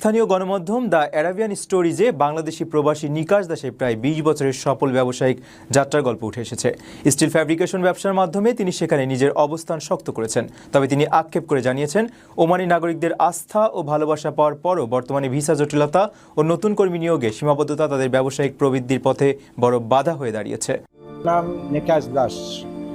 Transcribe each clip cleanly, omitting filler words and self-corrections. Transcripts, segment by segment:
স্থানীয় গণমাধ্যম the Arabian স্টোরিজে Bangladeshi প্রবাসী নিকাশ দাসের প্রায় ২০ বছরের সফল ব্যবসায়িক যাত্রার গল্প উঠে এসেছে। স্টিল ফ্যাব্রিকেশন ব্যবসার মাধ্যমে তিনি সেখানে নিজের অবস্থান শক্ত করেছেন। তবে তিনি আক্ষেপ করে জানিয়েছেন, ওমানি নাগরিকদের আস্থা ও ভালোবাসা পাওয়ার পরও বর্তমানে ভিসা জটিলতা ও নতুন কর্মী নিয়োগে সীমাবদ্ধতা তাদের ব্যবসায়িক প্রবৃদ্ধির পথে বড় বাধা হয়ে দাঁড়িয়েছে। নাম নিকাশ দাস,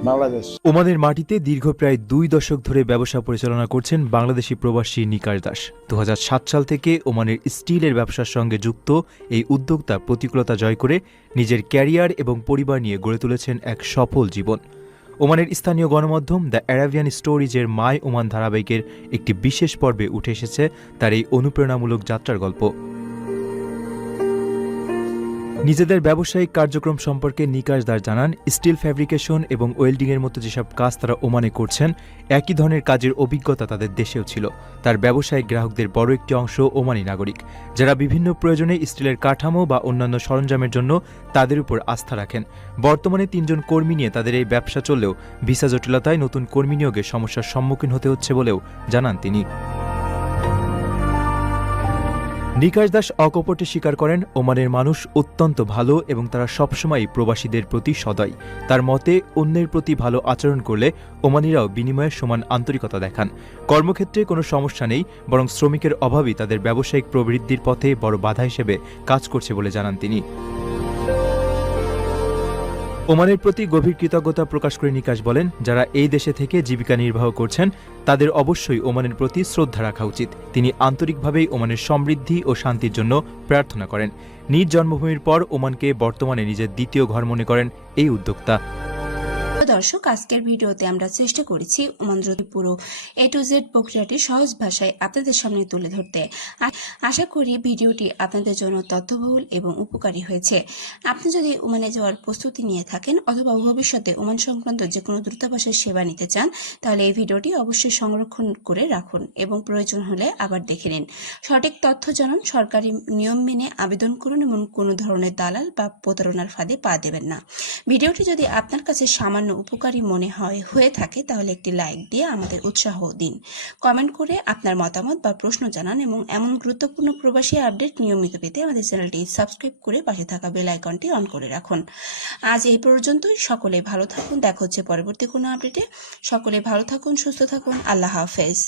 বাংলাদেশ। ওমানের মাটিতে দীর্ঘ প্রায় ২ দশক ধরে ব্যবসা পরিচালনা করছেন বাংলাদেশি প্রবাসী নিকাশ দাস। ২০০৭ সাল থেকে ওমানের স্টিলের ব্যবসার সঙ্গে যুক্ত এই উদ্যোক্তা প্রতিকূলতা জয় করে নিজের ক্যারিয়ার এবং পরিবার নিয়ে গড়ে তুলেছেন এক সফল জীবন। ওমানের স্থানীয় গণমাধ্যম দ্য অ্যারাবিয়ান স্টোরিজের মাই ওমান ধারাবাহিকের একটি বিশেষ পর্বে উঠে এসেছে তার এই অনুপ্রেরণামূলক যাত্রার গল্প। নিজেদের ব্যবসায়িক কার্যক্রম সম্পর্কে নিকাশ দাস জানান, স্টিল ফ্যাব্রিকেশন এবং ওয়েল্ডিংয়ের মতো যেসব কাজ তারা ওমানে করছেন, একই ধরনের কাজের অভিজ্ঞতা তাদের দেশেও ছিল। তার ব্যবসায়িক গ্রাহকদের বড় একটি অংশ ওমানি নাগরিক, যারা বিভিন্ন প্রয়োজনে স্টিলের কাঠামো বা অন্যান্য সরঞ্জামের জন্য তাদের উপর আস্থা রাখেন। বর্তমানে ৩ জন কর্মী নিয়ে তাদের এই ব্যবসা চললেও ভিসা জটিলতায় নতুন কর্মী নিয়োগে সমস্যার সম্মুখীন হতে হচ্ছে বলেও জানান তিনি। নিকাশ দাস অকপটে স্বীকার করেন, ওমানের মানুষ অত্যন্ত ভালো এবং তারা সবসময়ই প্রবাসীদের প্রতি সদয়। তার মতে, অন্যের প্রতি ভালো আচরণ করলে ওমানিরাও বিনিময়ে সমান আন্তরিকতা দেখান। কর্মক্ষেত্রে কোনো সমস্যা নেই, বরং শ্রমিকের অভাবই তাদের ব্যবসায়িক প্রবৃদ্ধির পথে বড় বাধা হিসেবে কাজ করছে বলে জানান তিনি। ওমানের প্রতি গভীর কৃতজ্ঞতা প্রকাশ করে নিকাশ বলেন, যারা এই দেশে থেকে জীবিকা নির্বাহ করছেন তাদের অবশ্যই ওমানের প্রতি শ্রদ্ধা রাখা উচিত। তিনি আন্তরিকভাবেই ওমানের সমৃদ্ধি ও শান্তির জন্য প্রার্থনা করেন। নিজ জন্মভূমির পর ওমানকে বর্তমানে নিজের দ্বিতীয় ঘর মনে করেন এই উদ্যোক্তা। দর্শক, আজকের ভিডিওতে আমরা চেষ্টা করেছি ওমান পুরো A to Z প্রক্রিয়াটি সহজ ভাষায় আপনাদের সামনে তুলে ধরতে। আশা করি ভিডিওটি আপনাদের জন্য তথ্যবহুল এবং উপকারী হয়েছে। আপনি যদি ওমানে যাওয়ার প্রস্তুতি নিয়ে থাকেন অথবা ভবিষ্যতে ওমান সংক্রান্ত যে কোনো দূতাবাসের সেবা নিতে চান, তাহলে এই ভিডিওটি অবশ্যই সংরক্ষণ করে রাখুন এবং প্রয়োজন হলে আবার দেখে নিন। সঠিক তথ্য জানুন, সরকারি নিয়ম মেনে আবেদন করুন এবং কোনো ধরনের দালাল বা প্রতারণার ফাঁদে পা দেবেন না। ভিডিওটি যদি আপনার কাছে সামান্য উপকারী মনে হয়ে থাকে তাহলে একটি লাইক দিয়ে আমাদের উৎসাহ দিন। কমেন্ট করে আপনার মতামত বা প্রশ্ন জানান এবং এমন গুরুত্বপূর্ণ প্রবাসী আপডেট নিয়মিত পেতে আমাদের চ্যানেলটি সাবস্ক্রাইব করে পাশে থাকা বেল আইকনটি অন করে রাখুন। আজ এই পর্যন্তই। সকলে ভালো থাকুন। দেখা হচ্ছে পরবর্তী কোনো আপডেটে। সকলে ভালো থাকুন, সুস্থ থাকুন। আল্লাহ হাফেজ।